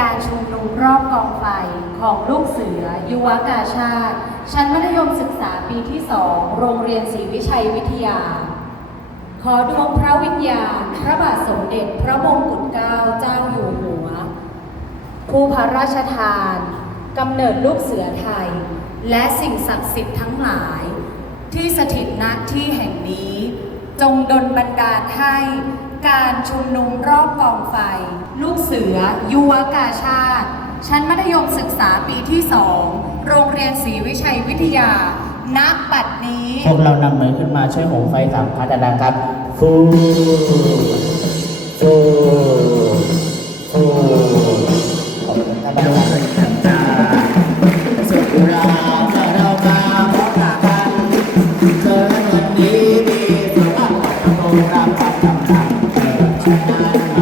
การชุมนุมรอบกองไฟของลูกเสือ ยุวกาชาติ ชั้นมัธยมศึกษาปีที่สองโรงเรียนศรีวิชัยวิทยา ขอดวงพระวิญญาณพระบาทสมเด็จพระมงกุฎเกล้าเจ้าอยู่หัว ผู้พระราชทานกำเนิดลูกเสือไทย และสิ่งศักดิ์สิทธิ์ทั้งหลาย ที่สถิตณที่แห่งนี้ จงดลบันดาลให้การชุมนุมรอบกองไฟ ลูกเสือ ยุวกาชาติ ชั้นมัธยมศึกษาปีที่สองโรงเรียนศรีวิชัยวิทยา นักบัดนี้ พวกเรานำมือขึ้นมาช่วยโหมไฟสามพัดดัครับฟูฟูฟูขอบคุณครับสุดราจะเรามาพบกันเจอวันนี้มีสุขภาพของเราจับจับจับชนะ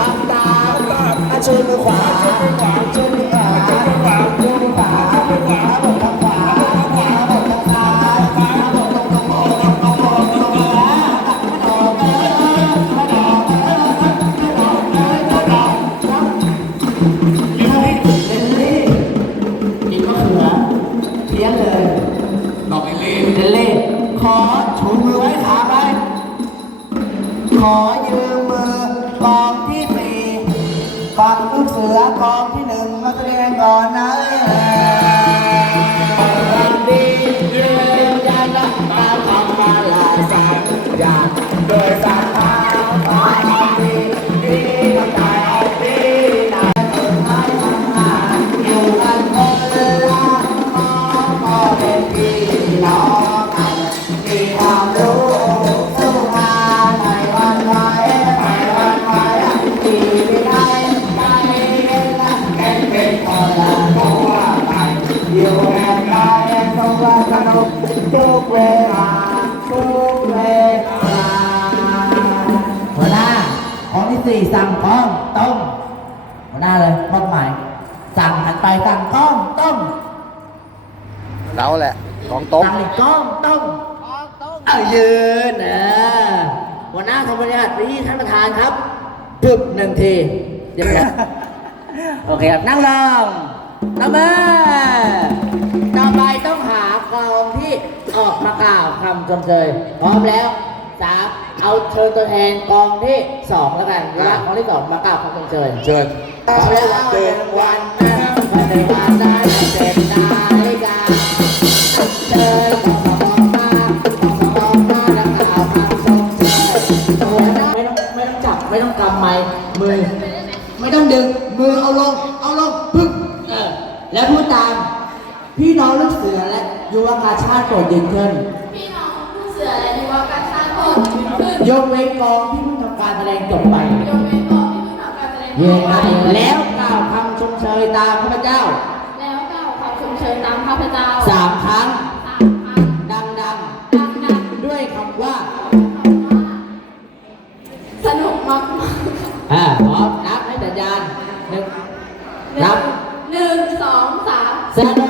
ตาตาเชิญมือขวา สี่สั่งกล้องต้มหัวหน้าเลยมอบหมายสั่งหันไปสั่งกล้องต้มเราแหละของโต๊ะสั่งอีกกล้องต้มเอายืนนะหัวหน้าของบริษัทนี้ท่านประธานครับจึบหนึ่งทีเดี๋ยวนะโอเคครับนั่งลงนั่งมาต่อไปต้องหากองที่ออกมากล่าวคำชมเชยพร้อมแล้วสาม เอาเชิญตัวแทนกองที่สองแล้วกันแล้วกองที่สองมากล่าวคำชมเชยเชิญพร้อมแล้วเดินวันนะวันในวันได้เสร็จนาฬิกาเชิญกองสองมาสองสองมาแล้วกล่าวคำชมเชยตัวนะไม่ต้องไม่ต้องจับไม่ต้องกำไม้มือ ไม่ต้องดึงมือเอาลงเอาลงพึ่งเออแล้วพูดตาม พี่น้องลูกเสือและยุวกาชาติโปรดยืนขึ้น ยืนขึ้นยกเว้นกองที่เพิ่งทำการแสดงจบไป ยกเว้นกองที่เพิ่งทำการแสดงเย้ครับไปแล้วกล่าวคำชมเชยตามข้าพเจ้า แล้วกล่าวคำชมเชยตามข้าพเจ้าสามครั้งสามครั้งดังดังนั้นๆด้วยคำว่า สนุกมากอ่าพร้อมนับให้สัญญาณหนึ่งนับหนึ่งสองสามสนุก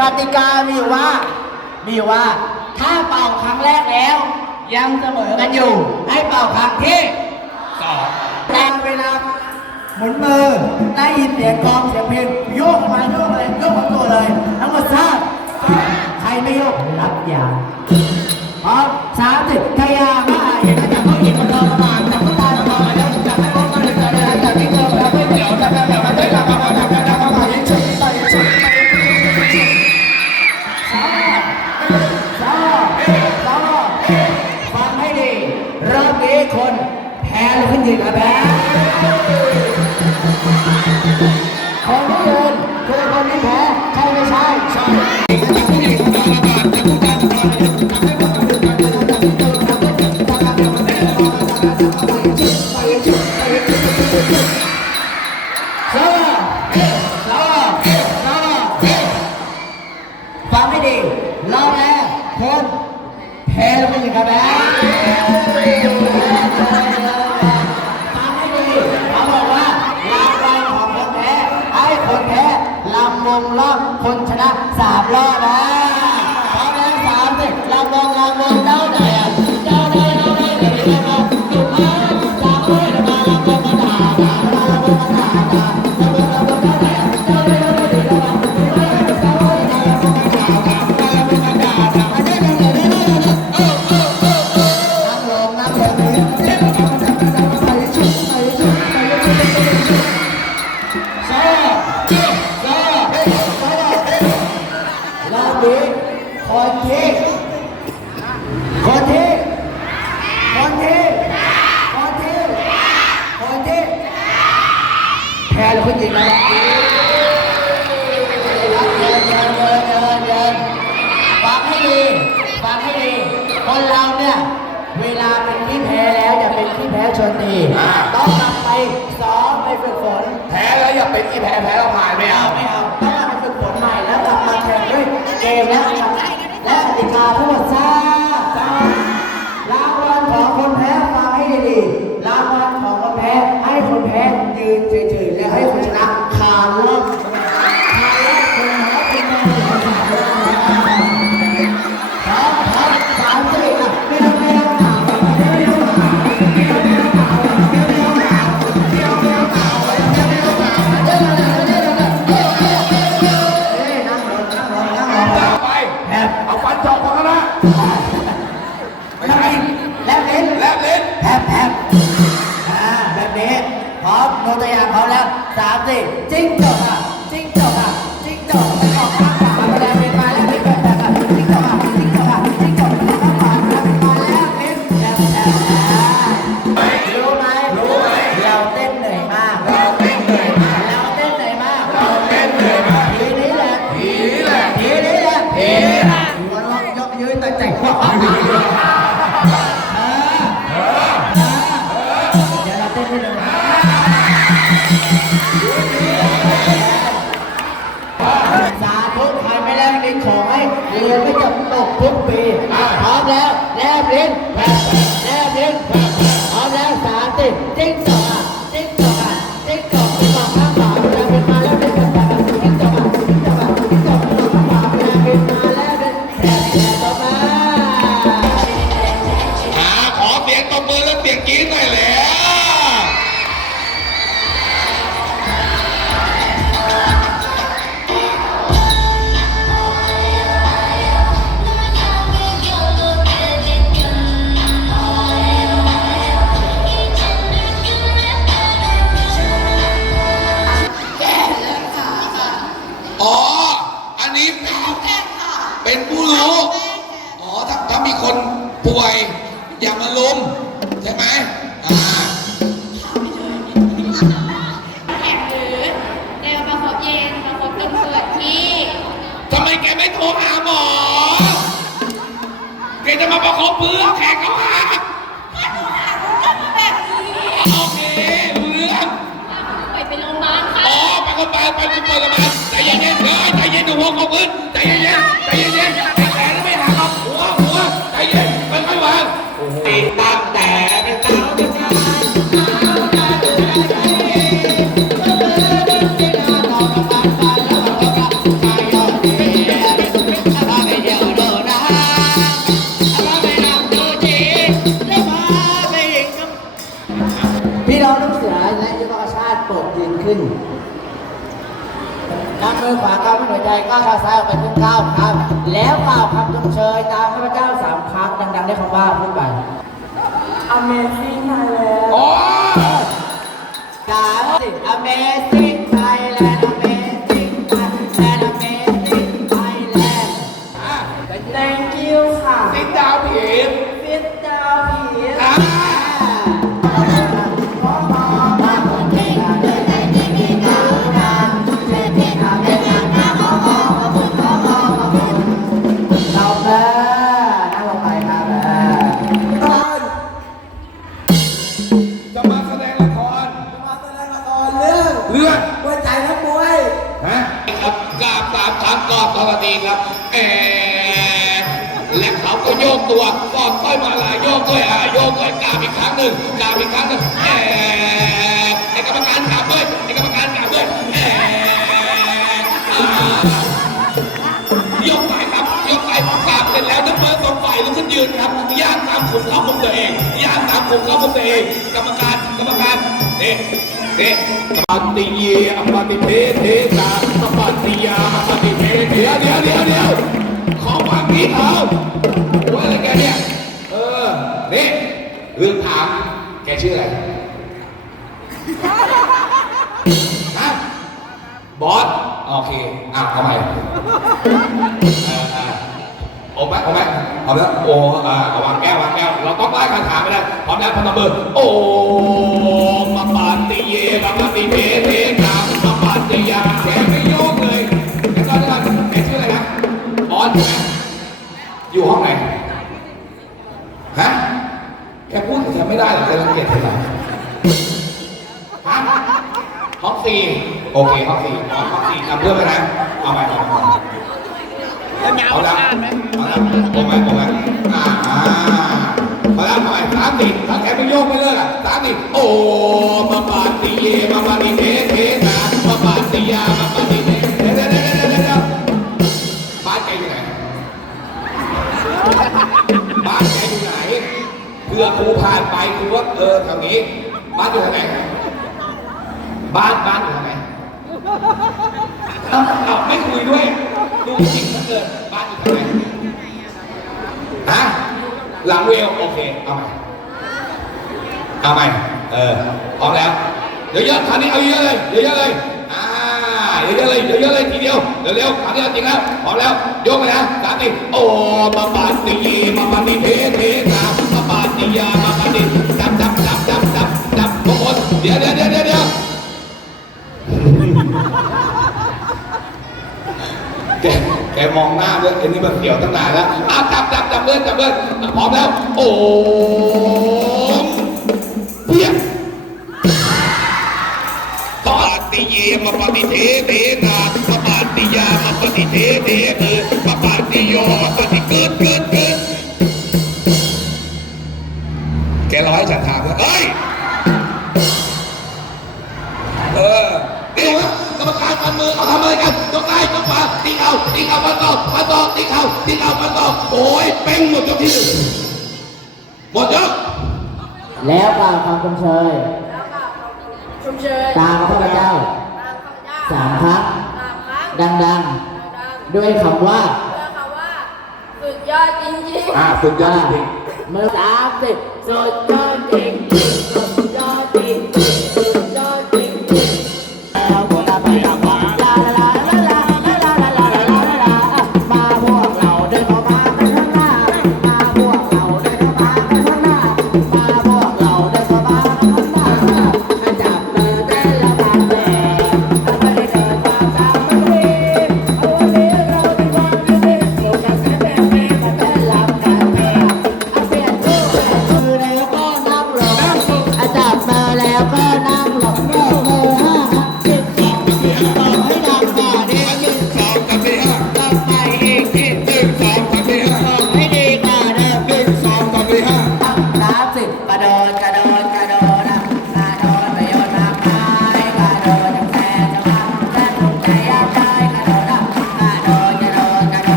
กติกามีอยู่ว่า มีอยู่ว่า ถ้าเป่าครั้งแรกแล้ว ยังเสมอกันอยู่ ให้เป่าครั้งที่สองแต่เวลาหมุนมือได้ยินเสียงกลองเสียงเพลงโยกมาโยกอะไรโยกของตัวเลยทั้งหมดทราบใครไม่โยกรับยาพร้อมสามสิบขยามาเห็นจับเขาหยิบมาเติมมา พ้หรือขึ้นยืนกับแพ้คนที่ยืนคือคนที่แพ้ใช่ไม่ใช่สวัสดีสวัสดีสวัสดีฟังให้ดีรอบแรกคนแพ้แล้วเป็นยังไงแพ้ คนชนะสามรอบนะ โมตยาพร้อมแล้วสามสี่จิ้งจกค่ะ พร้อมแล้วแลบลิ้นแลบลิ้นพร้อมแล้วสามสิบจริง แกไม่โทรหาหมอ แกจะมาประคบเพื่อแขกเขาหาโอเครู้เรื่องไปไปโรงพยาบาลค่ะอ๋อไปโรงพยาบาลไปโรงพยาบาลใจเย็นๆเด้อใจเย็นดูหัวเขาพื้นใจเย็นๆใจเย็นๆแขนไม่หักหรอกหัวหัวใจเย็นเม่ค่อยวางติดตาม ใจก้าวเท้าซ้ายออกไปขึ้นก้าวครับ แล้วข้าวคำชงเชยตามข้าพเจ้าสามครั้งดังๆได้คำว่าพูดไป Amazing Thailand ขอเขาผมตัวเองอย่าตามผมเขาผมตัวเอง กรรมการกรรมการเด็กเด็กปฏิเยอปฏิเทเทสาปฏิยาปฏิเทเดี๋ยวเดี๋ยวเดี๋ยวขอความคิดเขาโอ้อะไรแกเนี่ยเออเด็กเรื่องถามแกชื่ออะไรฮะบอสโอเคอ่ข้าไป โอาไหมเอาไหมเอาแล้วโอ้อ่วางแก้ววางแก้วเราต้องไล่คาถาไปได้พร้อมแล้วพร้อมระบิดโอ้มาปาติเยมาปาติเมเตตามมาปาติยาแขนไม่โยกเลยแขนตอนนี้แขนชื่ออะไรนะออนอยู่ห้องไหนฮะแค่พูดแต่ไม่ได้หรอกแต่รังเกียจเลยห้องสี่โอเคห้องสี่ห้องสี่ำเพื่อไปนะเอาไปเอาไป จะเอาละเอาใหม่อยสามสี่ถ้าแขนไม่โยกไม่เลิกอะสามสี่โอ้มาปาติเยมาปาติเทเทนะมาปาติยามาปาติเทเดี๋ยวเดี๋ยวเดี๋ยวเดี๋ยวเดี๋ยวบ้านแกอยู่ไหนบ้านแกอยู่ไหนเพื่อครูผ่านไปครูว่าเออแถวนี้บ้านอยู่ไหนบ้านบ้านอยู่ไหนเอาไม่คุยด้วย ดูจริงถ้าเกิดบ้านอยู่ทางไหนฮะหลังเวลโอเคเอาใหม่เอาใหม่เออพร้อมแล้วเดี๋ยวเยอะคราวนี้เอาเยอะเลยเดี๋ยวเยอะเลยอ่าเดี๋ยวเยอะเลยเดี๋ยวเยอะเลยทีเดียวเดี๋ยวเร็วคราวนี้เอาจริงแล้วพร้อมแล้วยกไปนะสามสี่โอ้มาปาติยีมาปาติเทเทนามาปาติยามาปาติจับจับจับจับจับจับทุกคนเดี๋ยวเดี๋ยวเดี๋ยวเดี๋ยว มองหน้าด้วยไอ้นี่มันเขียวตั้งนานแล้วอะจับจับจับเลื่อนจับเลื่อนอะพร้อมแล้ว โอ้เพียปาติเยมปฏิเทเทนาปปาติยามปฏิเทเทเอปปาติโยปฏิเกิดเกิดเกิดแกร้อยฉันายยกขวาตีเอาตีเอาฟันต่อฟันต่อตีเอาตีเอาฟันต่อโอ้ยเป้งหมดยกที่หนึ่งหมดยกแล้วกล่าวคำชมเชยชมเชยตามข้าพเจ้าตามคำเจ้าสามครั้งสามครั้งดังดังๆ ด้วยคำว่าๆเพื่อคำว่าสุดยอดจริงๆอ่าสุดยอดจริงมือสามสิบสุดยอดจริงสุ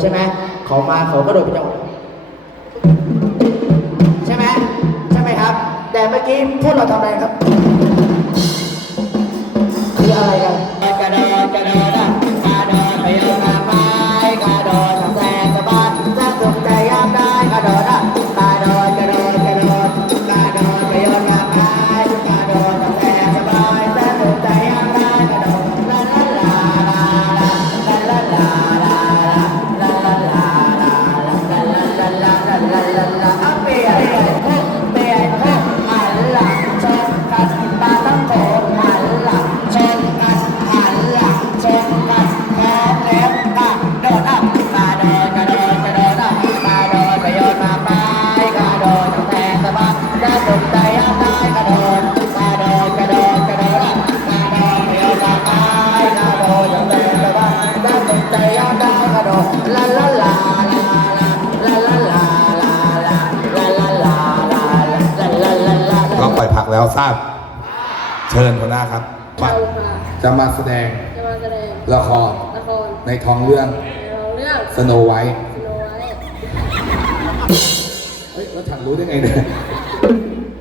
ใช่ไหมเขามาเขาก็โดดไปจังหวะ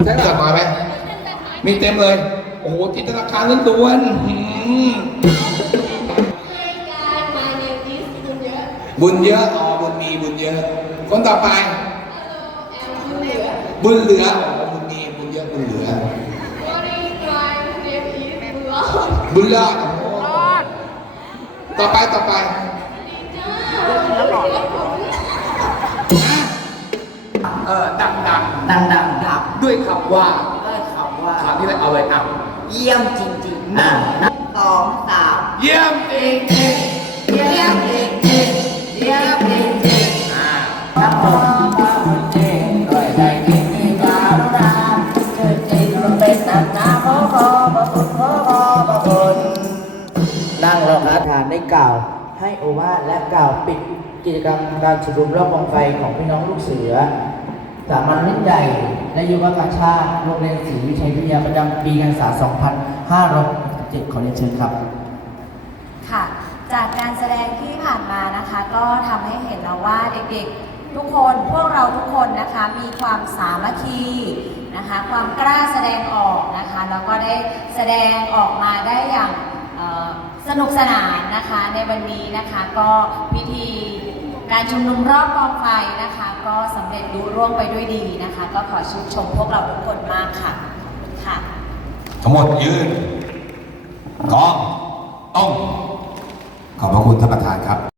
ใช่ป่ะมาไหมมีเต็มเลย โอ้โหจินตนาการล้วนๆการมาเนวิสคุณเยอะบุญเยอะอ๋อบุญมีบุญเยอะ คนต่อไป บุญเหลือบุญมีบุญเยอะบุญเหลือ บุญรอดบุญรอต่อไปต่อไปเออดังดัง ดังดังดับด้วยคำว่าด้วยคำว่าคำที่เอาไว้อะเยี่ยมจริงๆอะนับสองสามเยี่ยมจริงเยี่ยมจริงๆเยี่ยมจริงๆอ่าครับผมพระคุณเจงด้วยใจริงจริงเป็นอันนาขอขอพระคุณขอขอพระคุณนั่งรองอาทานได้กล่าว ให้โอวาทและกล่าวปิดกิจกรรมการชุมนุมรอบกองไฟของพี่น้องลูกเสือ สามัญมิตรใหญ่และยุวกาชาติโรงเรียนศรีวิชัยวิทยาประจำปีการศึกษา 2567 ขอเรียนเชิญครับ ค่ะ จากการแสดงที่ผ่านมานะคะ ก็ทำให้เห็นแล้วว่าเด็กๆ ทุกคนพวกเราทุกคนนะคะ มีความสามัคคีนะคะ ความกล้าแสดงออกนะคะ แล้วก็ได้แสดงออกมาได้อย่างสนุกสนานนะคะในวันนี้นะคะก็พิธีการชุมนุมรอบกองไฟนะคะ ก็สำเร็จลุร่วงไปด้วยดีนะคะ ก็ขอชื่นชมพวกเราทุกคนมากค่ะค่ะทั้งหมดยืนกองต้องขอบพระคุณท่านประธานครับ